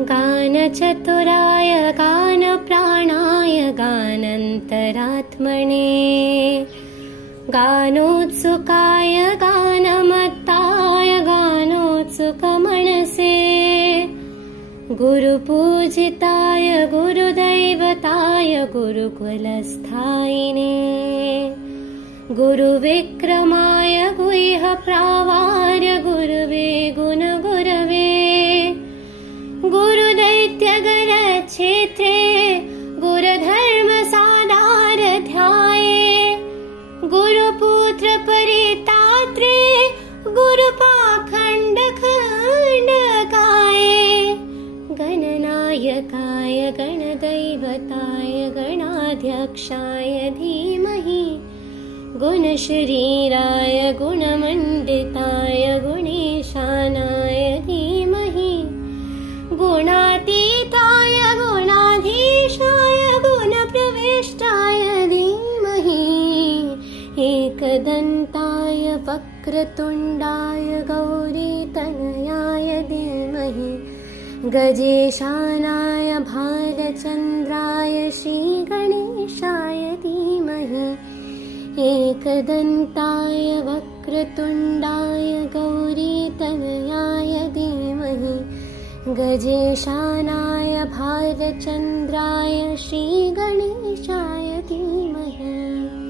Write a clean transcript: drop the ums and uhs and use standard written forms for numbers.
गानचतुराय गानप्राणाय गानन्तरात्मने गानोत्सुकाय गानमत्ताय गानोत्सुकमनसे गुरुपूजिताय गुरुदैवताय गुरुकुलस्थायिने गुरुविक्रमाय गुह्यप्रावार्य गुरुवे गुणगुरवे गुरुदैत्यगरक्षेत्रे गुरुधर्मसाधारध्याये गुरुपुत्रपरितात्रे गुरुपाखण्डखण्डकाये गणनायकाय गणदैवताय गणाध्यक्षाय धीमहि गुणशरीराय गुणमण्डिताय गुणेशानाय धीमहि गुणातीताय गुणाधीशाय गुणप्रविष्टाय धीमहि एकदन्ताय वक्रतुण्डाय गौरीतनयाय धीमहि गजेशानाय भालचन्द्राय श्रीगणेशाय धीमहि एकदन्ताय वक्रतुण्डाय गौरीतनयाय धीमहि गजेशानाय भालचन्द्राय श्रीगणेशाय धीमहि।